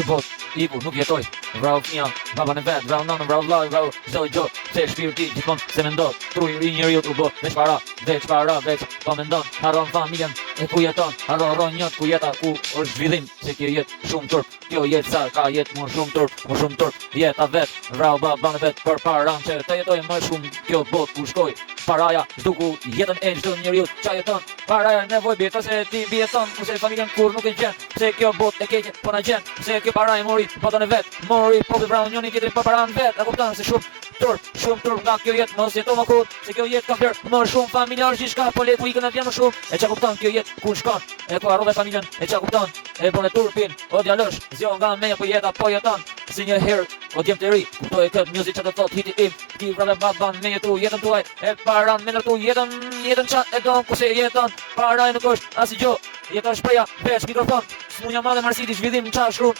Këtë bot, iku, nuk jetoj. Vrau fëmija, baban e vet, vrau nënën, vrau vllai, vrau çdo gjë. Se shpirti gjithmonë se mendon, truj i njeriu u bë veç para, veç po mendon, harron familjen e ku jeton, harron njët ku jeta ku është zhvillim, se kjo jetë shumë turp, kjo jetë sa ka jetë më shumë turp, jeta vet, vrau baban e vet për paran që të jetoj më shumë kjo botë ku shkoj. Paraja duku jetën e çdo njeriu ç'a jeton, paraja nevojë bie se ti bieton, kurse familjen kur nuk e gjen, se kjo botë e keqe po na gjen, se kjo para e mori botën e vet, mori populli vrau njëri tjetrin pa paran vet, a kupton se shumë turp nga kjo jetë mos jeto më kurrë, se kjo jetë ka vlerë më shumë familjar gjithçka po le ku ikën vjen më shumë, e ç'a kupton kjo jetë ku shkon, e ku harrove familjen, e ç'a kupton, e bën e turpin, o djalosh, zjo nga me po jeta po jeton, si një herë o djem të ri, kuptoj këtë music ç'a të thot hiti im, ti vrave baban me jetu jetën tuaj, e paran me ndërtu jetën ç'a e don kurse jeton, para nuk është asgjë, jeta shpreha veç mikrofon, smunja madhe marsiti zhvillim ç'a shkruan